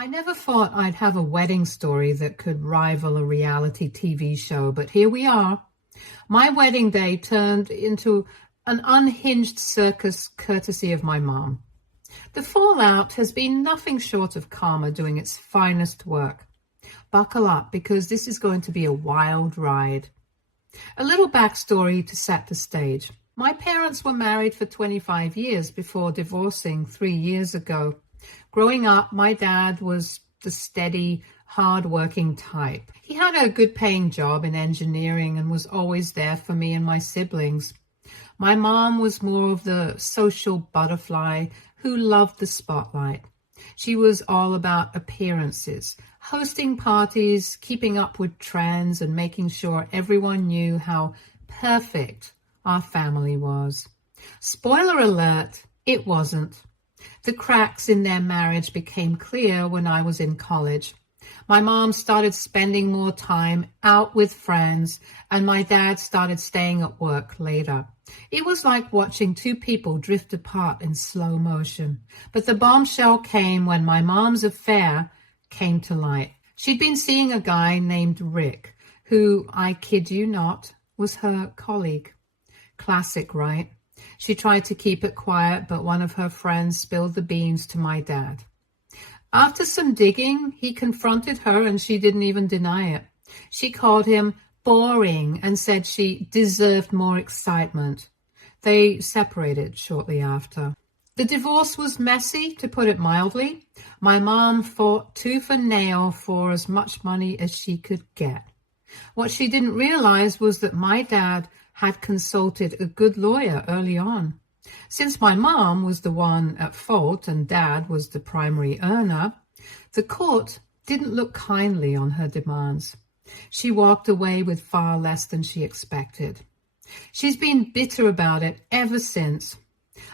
I never thought I'd have a wedding story that could rival a reality TV show, but here we are. My wedding day turned into an unhinged circus courtesy of my mom. The fallout has been nothing short of karma doing its finest work. Buckle up, because this is going to be a wild ride. A little backstory to set the stage. My parents were married for 25 years before divorcing 3 years ago. Growing up, my dad was the steady, hard-working type. He had a good-paying job in engineering and was always there for me and my siblings. My mom was more of the social butterfly who loved the spotlight. She was all about appearances, hosting parties, keeping up with trends, and making sure everyone knew how perfect our family was. Spoiler alert, it wasn't. The cracks in their marriage became clear when I was in college. My mom started spending more time out with friends, and my dad started staying at work later. It was like watching two people drift apart in slow motion. But the bombshell came when my mom's affair came to light. She'd been seeing a guy named Rick, who, I kid you not, was her colleague. Classic, right? She tried to keep it quiet, but one of her friends spilled the beans to my dad. After some digging, he confronted her, and she didn't even deny it. She called him boring and said she deserved more excitement. They separated shortly after. The divorce was messy, to put it mildly. My mom fought tooth and nail for as much money as she could get. What she didn't realize was that my dad had consulted a good lawyer early on. Since my mom was the one at fault and dad was the primary earner, the court didn't look kindly on her demands. She walked away with far less than she expected. She's been bitter about it ever since.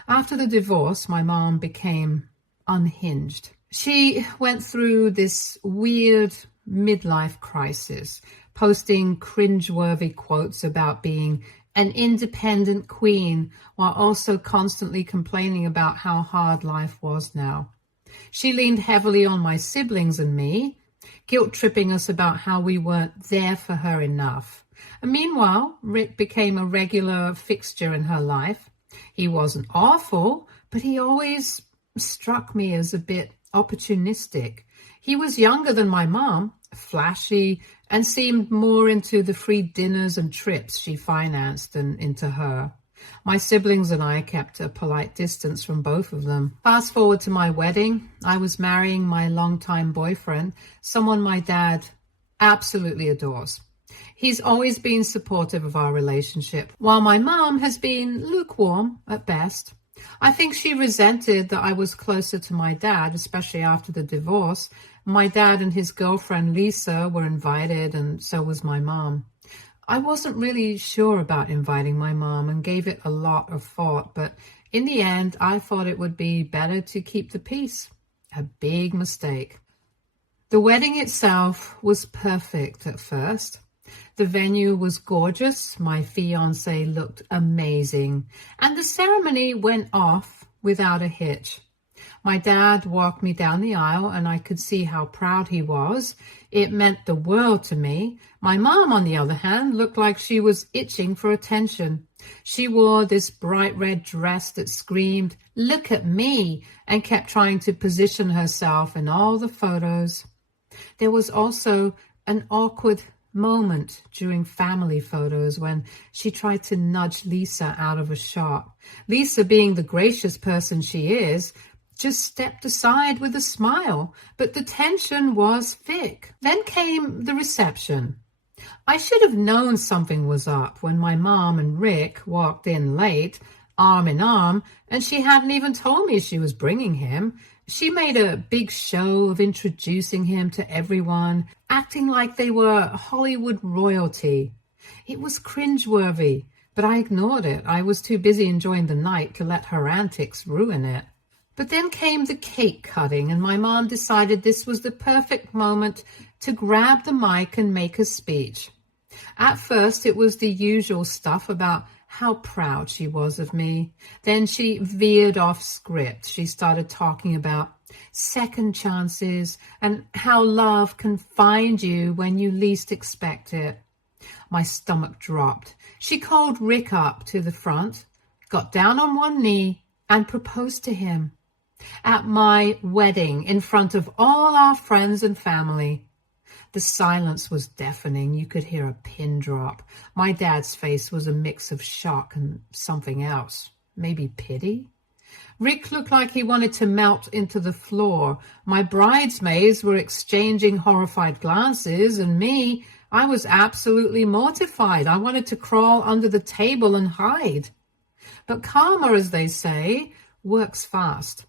After the divorce, my mom became unhinged. She went through this weird midlife crisis, posting cringeworthy quotes about being an independent queen while also constantly complaining about how hard life was now. She leaned heavily on my siblings and me, guilt-tripping us about how we weren't there for her enough. And meanwhile, Rick became a regular fixture in her life. He wasn't awful, but he always struck me as a bit opportunistic. He was younger than my mom, flashy, and seemed more into the free dinners and trips she financed than into her. My siblings and I kept a polite distance from both of them. Fast forward to my wedding. I was marrying my longtime boyfriend, someone my dad absolutely adores. He's always been supportive of our relationship, while my mom has been lukewarm at best. I think she resented that I was closer to my dad, especially after the divorce. My dad and his girlfriend Lisa were invited, and so was my mom. I wasn't really sure about inviting my mom and gave it a lot of thought, but in the end, I thought it would be better to keep the peace. A big mistake. The wedding itself was perfect at first. The venue was gorgeous. My fiancé looked amazing, and the ceremony went off without a hitch. My dad walked me down the aisle, and I could see how proud he was. It meant the world to me. My mom, on the other hand, looked like she was itching for attention. She wore this bright red dress that screamed, "Look at me," and kept trying to position herself in all the photos. There was also an awkward moment during family photos when she tried to nudge Lisa out of a shot. Lisa, being the gracious person she is, just stepped aside with a smile, but the tension was thick. Then came the reception. I should have known something was up when my mom and Rick walked in late, arm in arm, and she hadn't even told me she was bringing him. She made a big show of introducing him to everyone, acting like they were Hollywood royalty. It was cringeworthy, but I ignored it. I was too busy enjoying the night to let her antics ruin it. But then came the cake cutting, and my mom decided this was the perfect moment to grab the mic and make a speech. At first, it was the usual stuff about how proud she was of me. Then she veered off script. She started talking about second chances, and how love can find you when you least expect it. My stomach dropped. She called Rick up to the front, got down on one knee, and proposed to him at my wedding in front of all our friends and family. The silence was deafening. You could hear a pin drop. My dad's face was a mix of shock and something else. Maybe pity? Rick looked like he wanted to melt into the floor. My bridesmaids were exchanging horrified glances, and me, I was absolutely mortified. I wanted to crawl under the table and hide. But karma, as they say, works fast.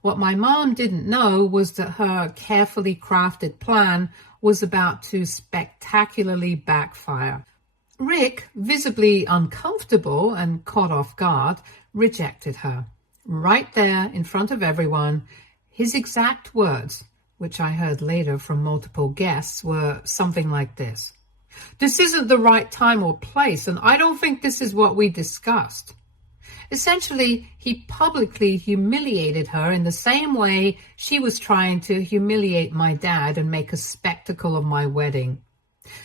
What my mom didn't know was that her carefully crafted plan was about to spectacularly backfire. Rick, visibly uncomfortable and caught off guard, rejected her. Right there in front of everyone, his exact words, which I heard later from multiple guests, were something like this: "This isn't the right time or place, and I don't think this is what we discussed." Essentially, he publicly humiliated her in the same way she was trying to humiliate my dad and make a spectacle of my wedding.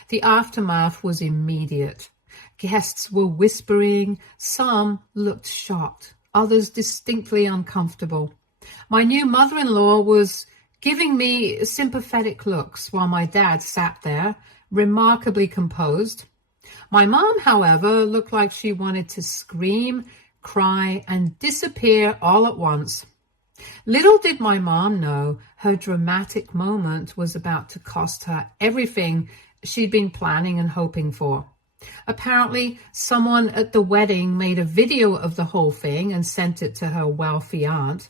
The aftermath was immediate. Guests were whispering, some looked shocked, others distinctly uncomfortable. My new mother-in-law was giving me sympathetic looks while my dad sat there, remarkably composed. My mom, however, looked like she wanted to scream, cry, and disappear all at once. Little did my mom know her dramatic moment was about to cost her everything she'd been planning and hoping for. Apparently, someone at the wedding made a video of the whole thing and sent it to her wealthy aunt.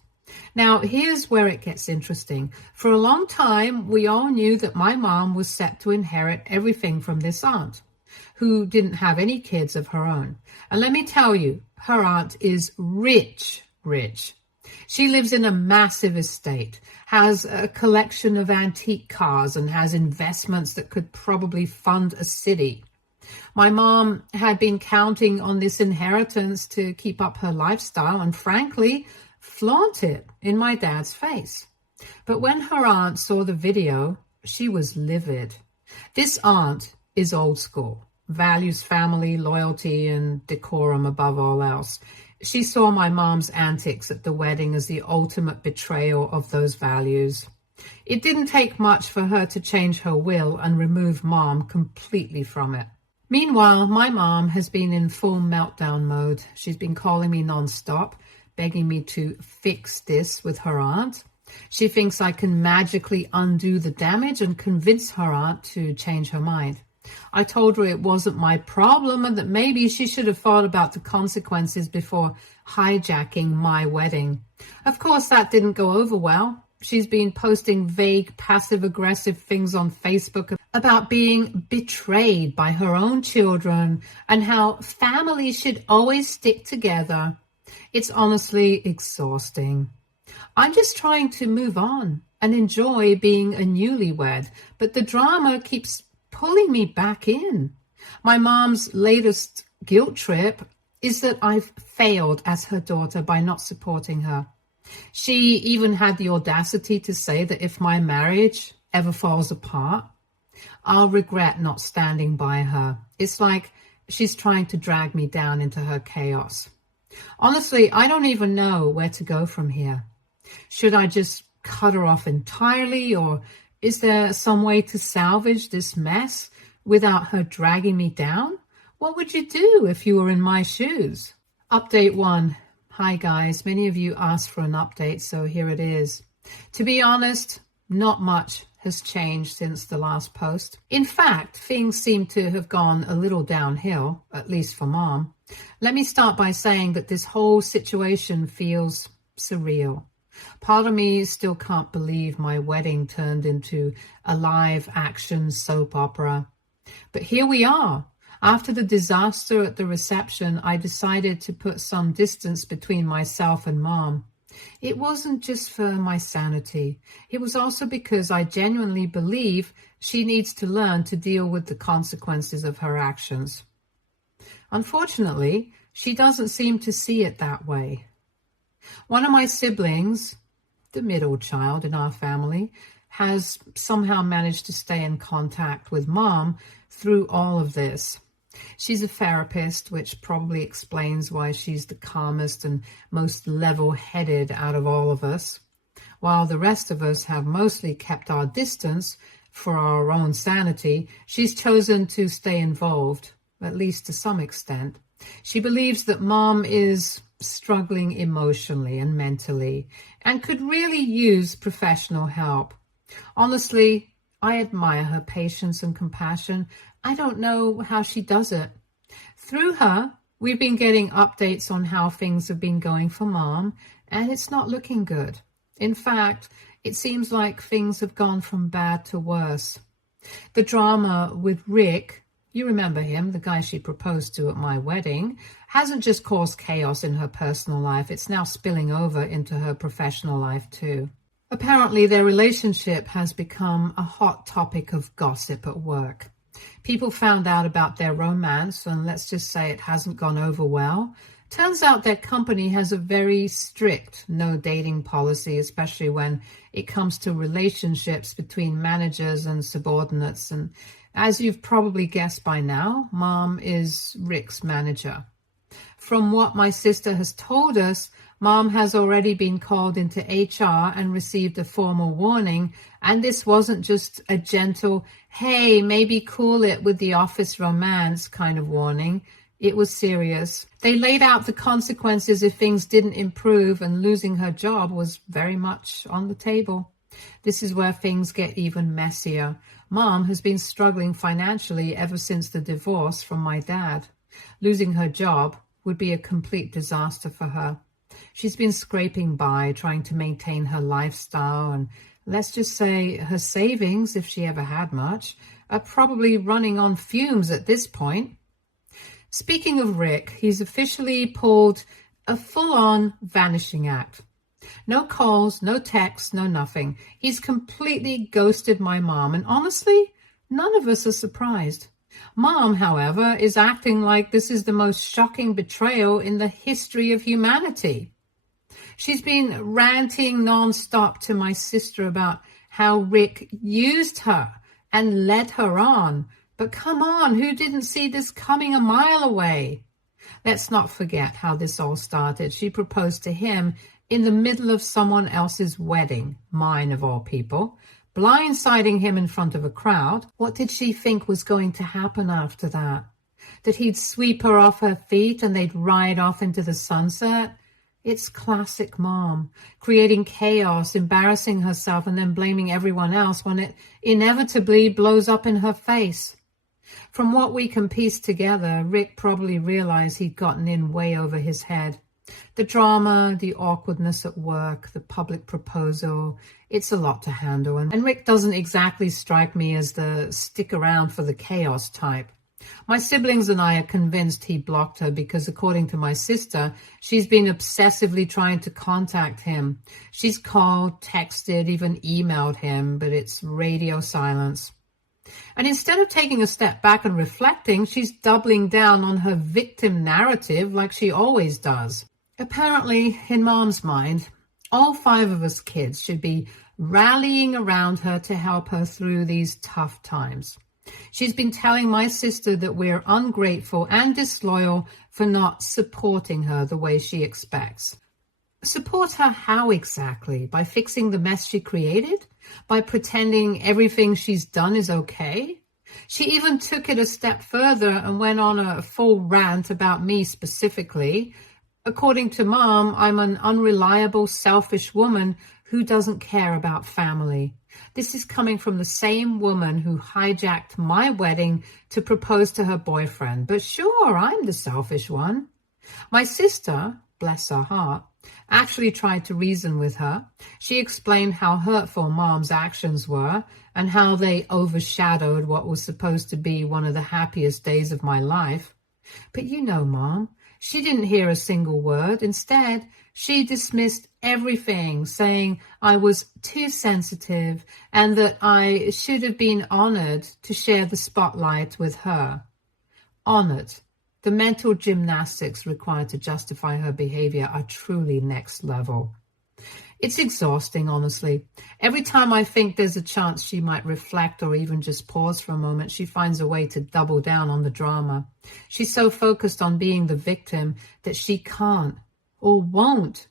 Now, here's where it gets interesting. For a long time, we all knew that my mom was set to inherit everything from this aunt, who didn't have any kids of her own. And let me tell you, her aunt is rich. She lives in a massive estate, has a collection of antique cars, and has investments that could probably fund a city. My mom had been counting on this inheritance to keep up her lifestyle and, frankly, flaunt it in my dad's face. But when her aunt saw the video, she was livid. This aunt is old school, values family, loyalty, and decorum above all else. She saw my mom's antics at the wedding as the ultimate betrayal of those values. It didn't take much for her to change her will and remove mom completely from it. Meanwhile, my mom has been in full meltdown mode. She's been calling me nonstop, begging me to fix this with her aunt. She thinks I can magically undo the damage and convince her aunt to change her mind. I told her it wasn't my problem and that maybe she should have thought about the consequences before hijacking my wedding. Of course, that didn't go over well. She's been posting vague, passive-aggressive things on Facebook about being betrayed by her own children and how families should always stick together. It's honestly exhausting. I'm just trying to move on and enjoy being a newlywed, but the drama keeps pulling me back in. My mom's latest guilt trip is that I've failed as her daughter by not supporting her. She even had the audacity to say that if my marriage ever falls apart, I'll regret not standing by her. It's like she's trying to drag me down into her chaos. Honestly, I don't even know where to go from here. Should I just cut her off entirely, or is there some way to salvage this mess without her dragging me down? What would you do if you were in my shoes? Update 1. Hi guys, many of you asked for an update, so here it is. To be honest, not much has changed since the last post. In fact, things seem to have gone a little downhill, at least for Mom. Let me start by saying that this whole situation feels surreal. Part of me still can't believe my wedding turned into a live action soap opera. But here we are. After the disaster at the reception, I decided to put some distance between myself and Mom. It wasn't just for my sanity. It was also because I genuinely believe she needs to learn to deal with the consequences of her actions. Unfortunately, she doesn't seem to see it that way. One of my siblings, the middle child in our family, has somehow managed to stay in contact with Mom through all of this. She's a therapist, which probably explains why she's the calmest and most level-headed out of all of us. While the rest of us have mostly kept our distance for our own sanity, she's chosen to stay involved, at least to some extent. She believes that Mom is struggling emotionally and mentally and could really use professional help. Honestly, I admire her patience and compassion. I don't know how she does it. Through her, we've been getting updates on how things have been going for Mom, and it's not looking good. In fact, it seems like things have gone from bad to worse. The drama with Rick, you remember him, the guy she proposed to at my wedding, hasn't just caused chaos in her personal life, it's now spilling over into her professional life too. Apparently, their relationship has become a hot topic of gossip at work. People found out about their romance, and let's just say it hasn't gone over well. Turns out their company has a very strict no dating policy, especially when it comes to relationships between managers and subordinates. And as you've probably guessed by now, Mom is Rick's manager. From what my sister has told us, Mom has already been called into HR and received a formal warning, and this wasn't just a gentle, hey, maybe cool it with the office romance kind of warning. It was serious. They laid out the consequences if things didn't improve, and losing her job was very much on the table. This is where things get even messier. Mom has been struggling financially ever since the divorce from my dad. Losing her job would be a complete disaster for her. She's been scraping by, trying to maintain her lifestyle, and let's just say her savings, if she ever had much, are probably running on fumes at this point. Speaking of Rick, he's officially pulled a full-on vanishing act. No calls, no texts, no nothing. He's completely ghosted my mom, and honestly, none of us are surprised. Mom, however, is acting like this is the most shocking betrayal in the history of humanity. She's been ranting nonstop to my sister about how Rick used her and led her on. But come on, who didn't see this coming a mile away? Let's not forget how this all started. She proposed to him in the middle of someone else's wedding, mine of all people, blindsiding him in front of a crowd. What did she think was going to happen after that? That he'd sweep her off her feet and they'd ride off into the sunset? It's classic Mom, creating chaos, embarrassing herself, and then blaming everyone else when it inevitably blows up in her face. From what we can piece together, Rick probably realized he'd gotten in way over his head. The drama, the awkwardness at work, the public proposal, it's a lot to handle. And Rick doesn't exactly strike me as the stick around for the chaos type. My siblings and I are convinced he blocked her because, according to my sister, she's been obsessively trying to contact him. She's called, texted, even emailed him, but it's radio silence. And instead of taking a step back and reflecting, she's doubling down on her victim narrative like she always does. Apparently, in Mom's mind, all 5 of us kids should be rallying around her to help her through these tough times. She's been telling my sister that we're ungrateful and disloyal for not supporting her the way she expects. Support her how exactly? By fixing the mess she created? By pretending everything she's done is okay? She even took it a step further and went on a full rant about me specifically. According to Mom, I'm an unreliable, selfish woman who doesn't care about family. This is coming from the same woman who hijacked my wedding to propose to her boyfriend. But sure, I'm the selfish one. My sister, bless her heart, actually tried to reason with her. She explained how hurtful Mom's actions were and how they overshadowed what was supposed to be one of the happiest days of my life. But you know, Mom, she didn't hear a single word. Instead, she dismissed everything, saying I was too sensitive and that I should have been honored to share the spotlight with her. Honored. The mental gymnastics required to justify her behavior are truly next level. It's exhausting, honestly. Every time I think there's a chance she might reflect or even just pause for a moment, she finds a way to double down on the drama. She's so focused on being the victim that she can't or won't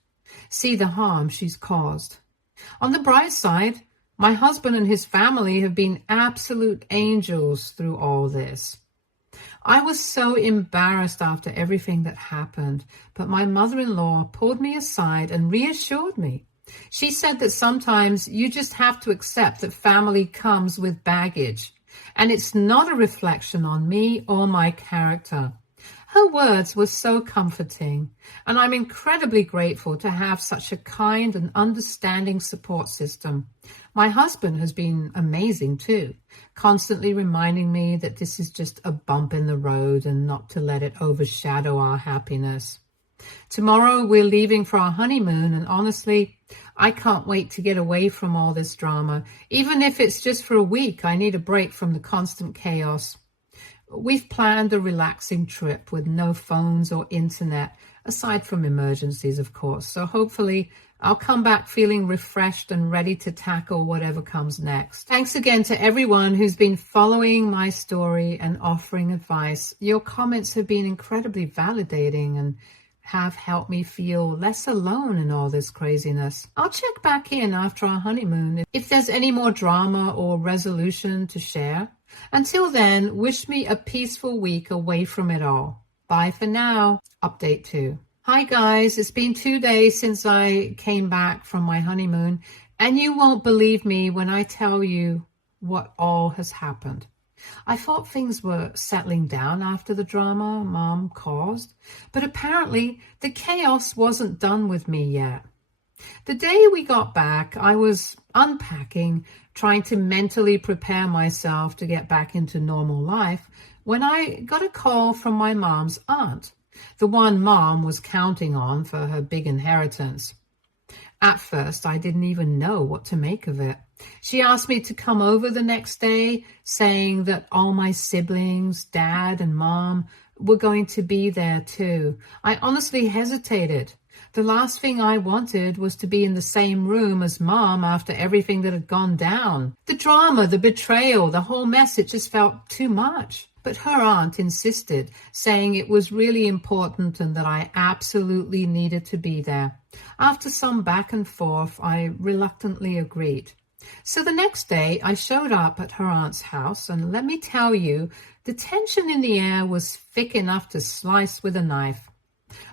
see the harm she's caused. On the bright side, my husband and his family have been absolute angels through all this. I was so embarrassed after everything that happened, but my mother-in-law pulled me aside and reassured me. She said that sometimes you just have to accept that family comes with baggage, and it's not a reflection on me or my character. Her words were so comforting, and I'm incredibly grateful to have such a kind and understanding support system. My husband has been amazing too, constantly reminding me that this is just a bump in the road and not to let it overshadow our happiness. Tomorrow we're leaving for our honeymoon, and honestly, I can't wait to get away from all this drama. Even if it's just for a week, I need a break from the constant chaos. We've planned a relaxing trip with no phones or internet, aside from emergencies, of course. So hopefully I'll come back feeling refreshed and ready to tackle whatever comes next. Thanks again to everyone who's been following my story and offering advice. Your comments have been incredibly validating and have helped me feel less alone in all this craziness. I'll check back in after our honeymoon if there's any more drama or resolution to share. Until then, wish me a peaceful week away from it all. Bye for now. Update 2. Hi guys, it's been 2 days since I came back from my honeymoon, and you won't believe me when I tell you what all has happened. I thought things were settling down after the drama Mom caused, but apparently the chaos wasn't done with me yet. The day we got back, I was unpacking, trying to mentally prepare myself to get back into normal life, when I got a call from my mom's aunt, the one Mom was counting on for her big inheritance. At first, I didn't even know what to make of it. She asked me to come over the next day, saying that all my siblings, Dad and Mom, were going to be there too. I honestly hesitated. The last thing I wanted was to be in the same room as Mom after everything that had gone down. The drama, the betrayal, the whole mess, it just felt too much. But her aunt insisted, saying it was really important and that I absolutely needed to be there. After some back and forth, I reluctantly agreed. So the next day, I showed up at her aunt's house, and let me tell you, the tension in the air was thick enough to slice with a knife.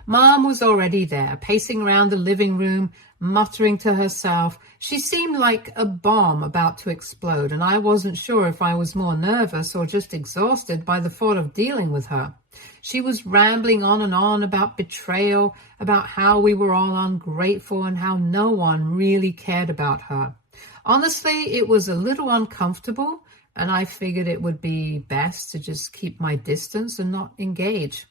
Mom was already there, pacing around the living room, muttering to herself. She seemed like a bomb about to explode, and I wasn't sure if I was more nervous or just exhausted by the thought of dealing with her. She was rambling on about betrayal, about how we were all ungrateful and how no one really cared about her. Honestly, it was a little uncomfortable, and I figured it would be best to just keep my distance and not engage.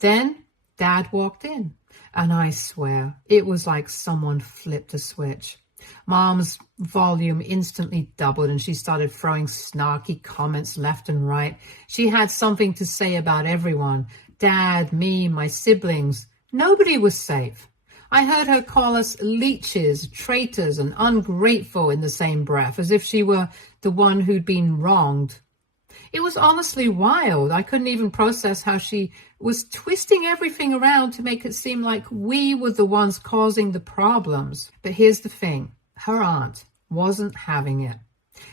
Then Dad walked in, and I swear, it was like someone flipped a switch. Mom's volume instantly doubled, and she started throwing snarky comments left and right. She had something to say about everyone. Dad, me, my siblings. Nobody was safe. I heard her call us leeches, traitors, and ungrateful in the same breath, as if she were the one who'd been wronged. It was honestly wild. I couldn't even process how she was twisting everything around to make it seem like we were the ones causing the problems. But here's the thing. Her aunt wasn't having it.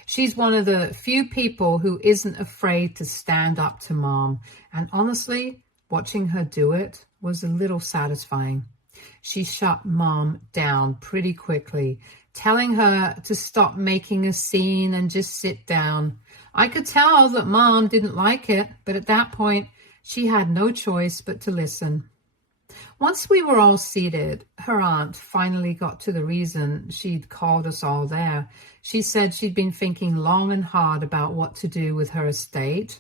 She's one of the few people who isn't afraid to stand up to Mom. And honestly, watching her do it was a little satisfying. She shut Mom down pretty quickly, telling her to stop making a scene and just sit down. I could tell that Mom didn't like it, but at that point, she had no choice but to listen. Once we were all seated, her aunt finally got to the reason she'd called us all there. She said she'd been thinking long and hard about what to do with her estate,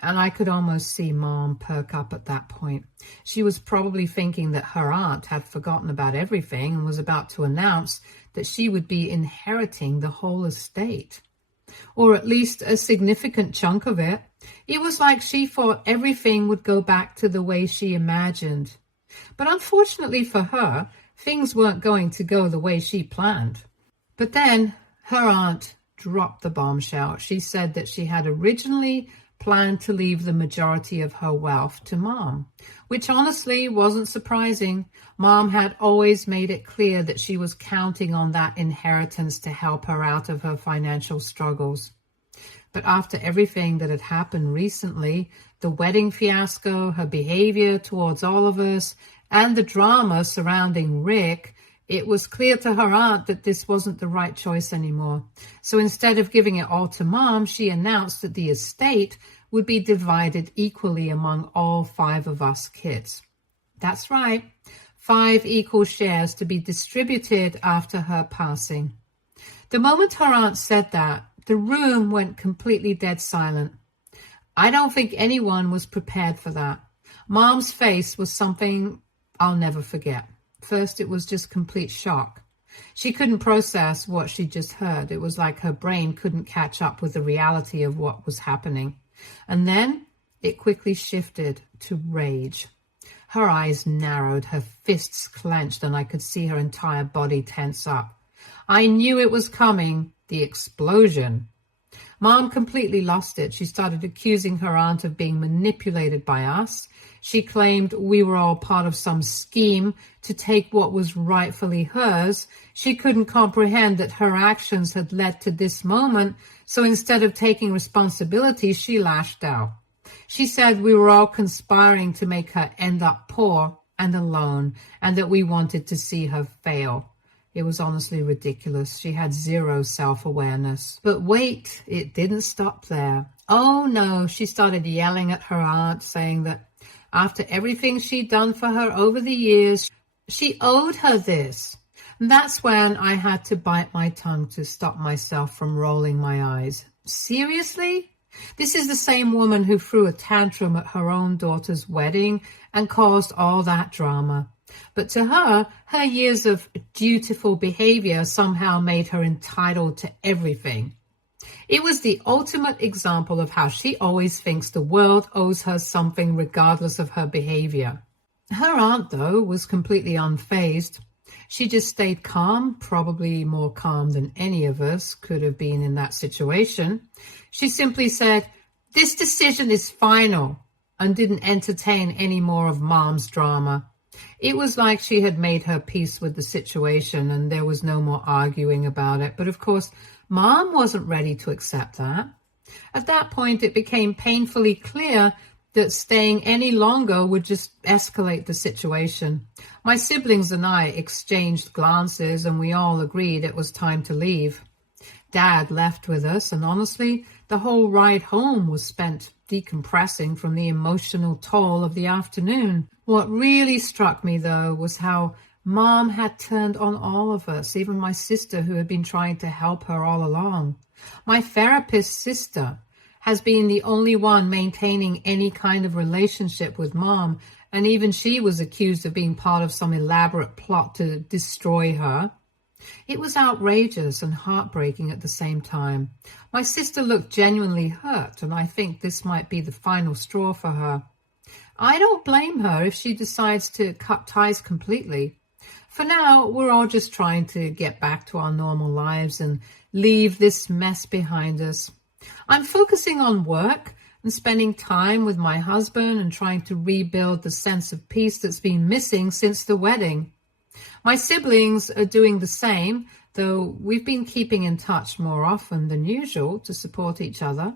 and I could almost see Mom perk up at that point. She was probably thinking that her aunt had forgotten about everything and was about to announce that she would be inheriting the whole estate, or at least a significant chunk of it. It was like she thought everything would go back to the way she imagined. But unfortunately for her, things weren't going to go the way she planned. But then her aunt dropped the bombshell. She said that she had originally planned to leave the majority of her wealth to Mom, which honestly wasn't surprising. Mom had always made it clear that she was counting on that inheritance to help her out of her financial struggles. But after everything that had happened recently, the wedding fiasco, her behavior towards all of us, and the drama surrounding Rick, it was clear to her aunt that this wasn't the right choice anymore. So instead of giving it all to Mom, she announced that the estate would be divided equally among all 5 of us kids. That's right, 5 equal shares to be distributed after her passing. The moment her aunt said that, the room went completely dead silent. I don't think anyone was prepared for that. Mom's face was something I'll never forget. First, it was just complete shock. She couldn't process what she just heard. It was like her brain couldn't catch up with the reality of what was happening. And then it quickly shifted to rage. Her eyes narrowed, her fists clenched, and I could see her entire body tense up. I knew it was coming, the explosion. Mom completely lost it. She started accusing her aunt of being manipulated by us. She claimed we were all part of some scheme to take what was rightfully hers. She couldn't comprehend that her actions had led to this moment, so instead of taking responsibility, she lashed out. She said we were all conspiring to make her end up poor and alone, and that we wanted to see her fail. It was honestly ridiculous. She had zero self-awareness. But wait, it didn't stop there. Oh no, she started yelling at her aunt, saying that after everything she'd done for her over the years, she owed her this. And that's when I had to bite my tongue to stop myself from rolling my eyes. Seriously? This is the same woman who threw a tantrum at her own daughter's wedding and caused all that drama. But to her, her years of dutiful behavior somehow made her entitled to everything. It was the ultimate example of how she always thinks the world owes her something regardless of her behavior. Her aunt, though, was completely unfazed. She just stayed calm, probably more calm than any of us could have been in that situation. She simply said, "This decision is final," and didn't entertain any more of Mom's drama. It was like she had made her peace with the situation and there was no more arguing about it. But of course, Mom wasn't ready to accept that. At that point, it became painfully clear that staying any longer would just escalate the situation. My siblings and I exchanged glances and we all agreed it was time to leave. Dad left with us, and honestly, the whole ride home was spent decompressing from the emotional toll of the afternoon. What really struck me, though, was how Mom had turned on all of us, even my sister, who had been trying to help her all along. My therapist sister has been the only one maintaining any kind of relationship with Mom, and even she was accused of being part of some elaborate plot to destroy her. It was outrageous and heartbreaking at the same time. My sister looked genuinely hurt, and I think this might be the final straw for her. I don't blame her if she decides to cut ties completely. For now, we're all just trying to get back to our normal lives and leave this mess behind us. I'm focusing on work and spending time with my husband and trying to rebuild the sense of peace that's been missing since the wedding. My siblings are doing the same, though we've been keeping in touch more often than usual to support each other.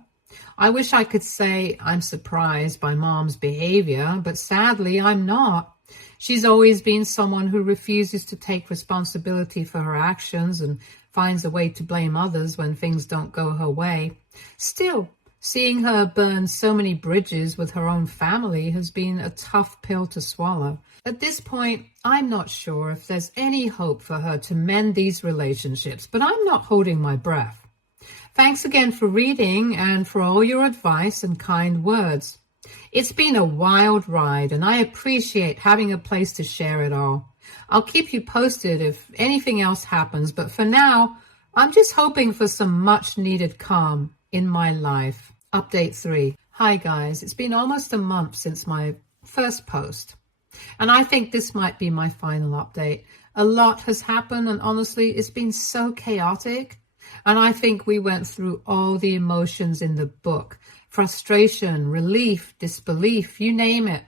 I wish I could say I'm surprised by Mom's behavior, but sadly I'm not. She's always been someone who refuses to take responsibility for her actions and finds a way to blame others when things don't go her way. Still, seeing her burn so many bridges with her own family has been a tough pill to swallow. At this point, I'm not sure if there's any hope for her to mend these relationships, but I'm not holding my breath. Thanks again for reading and for all your advice and kind words. It's been a wild ride, and I appreciate having a place to share it all. I'll keep you posted if anything else happens, but for now, I'm just hoping for some much-needed calm in my life. Update 3. Hi guys, it's been almost a month since my first post, and I think this might be my final update. A lot has happened, and honestly, it's been so chaotic. And I think we went through all the emotions in the book: frustration, relief, disbelief, you name it.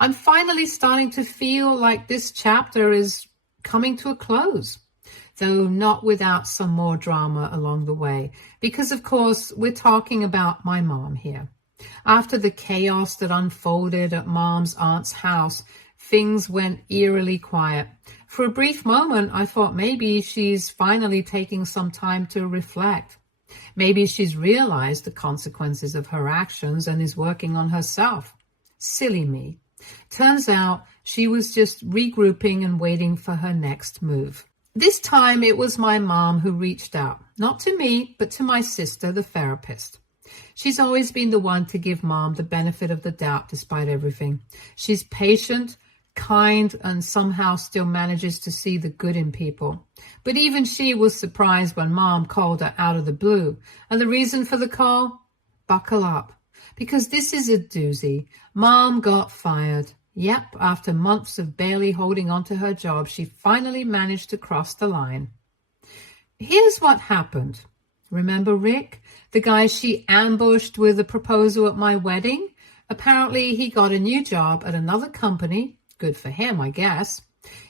I'm finally starting to feel like this chapter is coming to a close, though not without some more drama along the way, because of course we're talking about my mom here. After the chaos that unfolded at Mom's aunt's house, things went eerily quiet. For a brief moment, I thought maybe she's finally taking some time to reflect. Maybe she's realized the consequences of her actions and is working on herself. Silly me. Turns out she was just regrouping and waiting for her next move. This time it was my mom who reached out, not to me, but to my sister, the therapist. She's always been the one to give Mom the benefit of the doubt despite everything. She's patient, kind, and somehow still manages to see the good in people. But even she was surprised when Mom called her out of the blue. And the reason for the call? Buckle up, because this is a doozy. Mom got fired. Yep, after months of barely holding on to her job, she finally managed to cross the line. Here's what happened. Remember Rick, the guy she ambushed with a proposal at my wedding? Apparently he got a new job at another company. Good for him, I guess.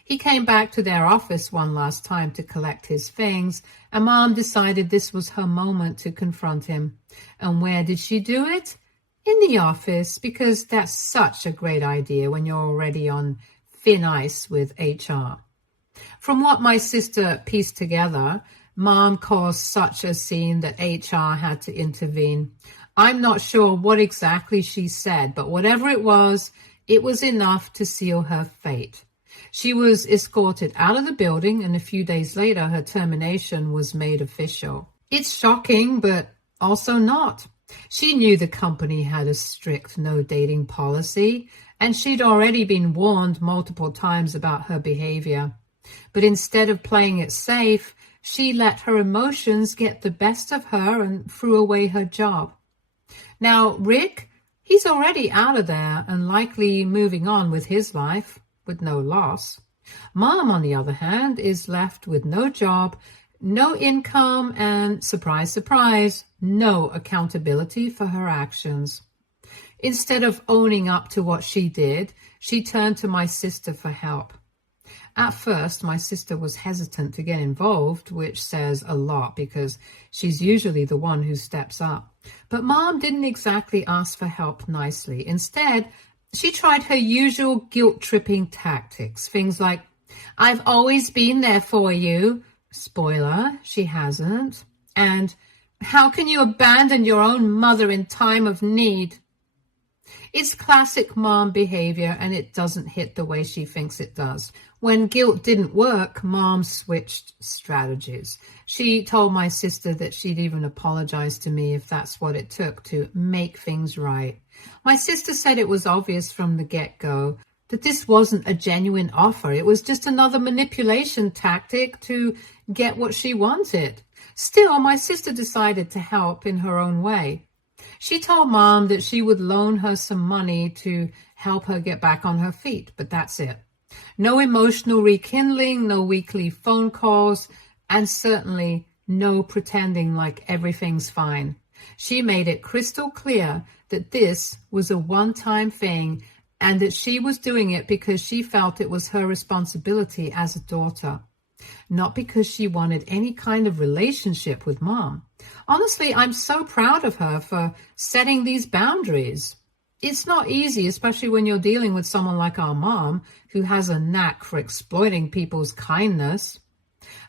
He came back to their office one last time to collect his things, and Mom decided this was her moment to confront him. And where did she do it? In the office, because that's such a great idea when you're already on thin ice with HR. From what my sister pieced together, Mom caused such a scene that HR had to intervene. I'm not sure what exactly she said, but whatever it was enough to seal her fate. She was escorted out of the building, and a few days later, her termination was made official. It's shocking, but also not. She knew the company had a strict no dating policy, and she'd already been warned multiple times about her behavior. But instead of playing it safe, she let her emotions get the best of her and threw away her job. Now, Rick, he's already out of there and likely moving on with his life with no loss. Mom, on the other hand, is left with no job, no income, and surprise, surprise, no accountability for her actions. Instead of owning up to what she did, she turned to my sister for help. At first, my sister was hesitant to get involved, which says a lot because she's usually the one who steps up. But Mom didn't exactly ask for help nicely. Instead, she tried her usual guilt-tripping tactics. Things like, "I've always been there for you." Spoiler, she hasn't. And, "How can you abandon your own mother in time of need?" It's classic Mom behavior, and it doesn't hit the way she thinks it does. When guilt didn't work, Mom switched strategies. She told my sister that she'd even apologize to me if that's what it took to make things right. My sister said it was obvious from the get-go that this wasn't a genuine offer. It was just another manipulation tactic to get what she wanted. Still, my sister decided to help in her own way. She told Mom that she would loan her some money to help her get back on her feet, but that's it. No emotional rekindling, no weekly phone calls, and certainly no pretending like everything's fine. She made it crystal clear that this was a one-time thing and that she was doing it because she felt it was her responsibility as a daughter, not because she wanted any kind of relationship with Mom. Honestly, I'm so proud of her for setting these boundaries. It's not easy, especially when you're dealing with someone like our mom, who has a knack for exploiting people's kindness.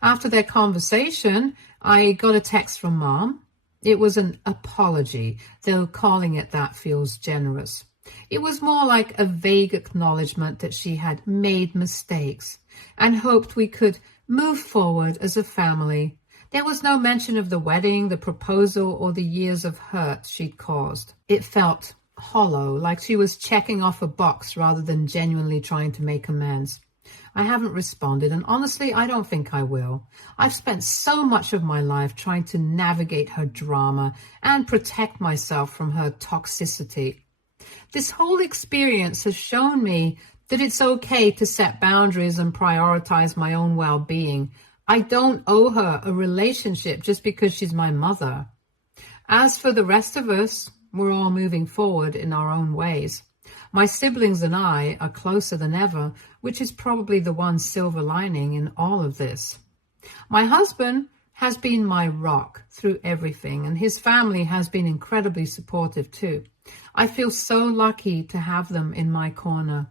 After their conversation, I got a text from Mom. It was an apology, though calling it that feels generous. It was more like a vague acknowledgement that she had made mistakes and hoped we could move forward as a family. There was no mention of the wedding, the proposal, or the years of hurt she'd caused. It felt hollow, like she was checking off a box rather than genuinely trying to make amends. I haven't responded, and honestly, I don't think I will. I've spent so much of my life trying to navigate her drama and protect myself from her toxicity. This whole experience has shown me that it's okay to set boundaries and prioritize my own well-being. I don't owe her a relationship just because she's my mother. As for the rest of us, we're all moving forward in our own ways. My siblings and I are closer than ever, which is probably the one silver lining in all of this. My husband has been my rock through everything, and his family has been incredibly supportive too. I feel so lucky to have them in my corner.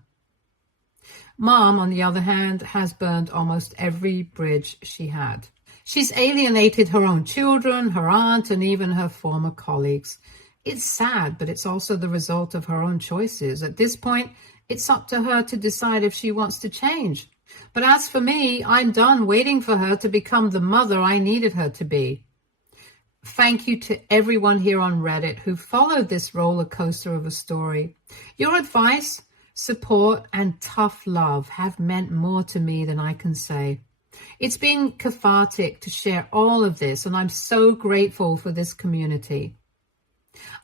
Mom, on the other hand, has burned almost every bridge she had. She's alienated her own children, her aunt, and even her former colleagues. It's sad, but it's also the result of her own choices. At this point, it's up to her to decide if she wants to change. But as for me, I'm done waiting for her to become the mother I needed her to be. Thank you to everyone here on Reddit who followed this roller coaster of a story. Your advice, support, and tough love have meant more to me than I can say. It's been cathartic to share all of this, and I'm so grateful for this community.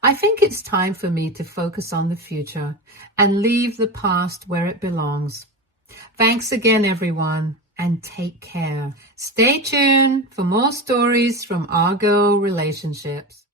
I think it's time for me to focus on the future and leave the past where it belongs. Thanks again, everyone, and take care. Stay tuned for more stories from our girl relationships.